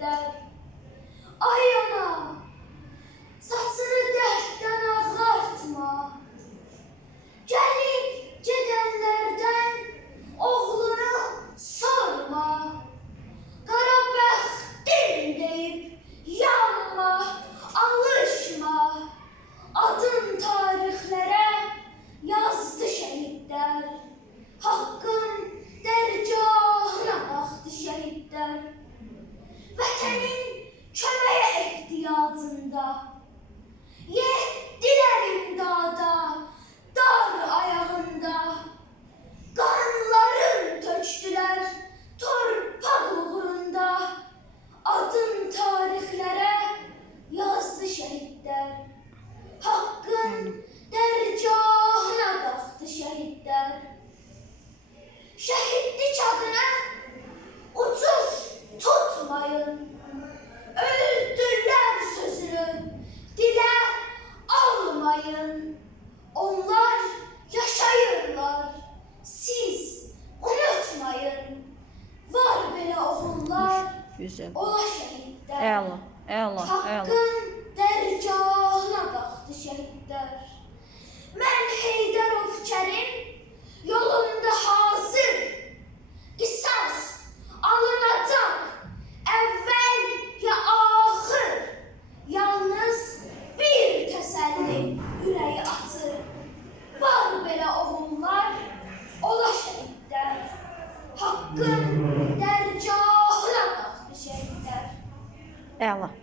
der. Ay Onlar yaşayırlar. Siz unutmayın. Var belə oğullar. Güzel. Ola şəhidlər. Əla, əla, əla. Haqqın dərgahına qalxdı şəhidlər. Gönder çağla şey der. Eyvallah.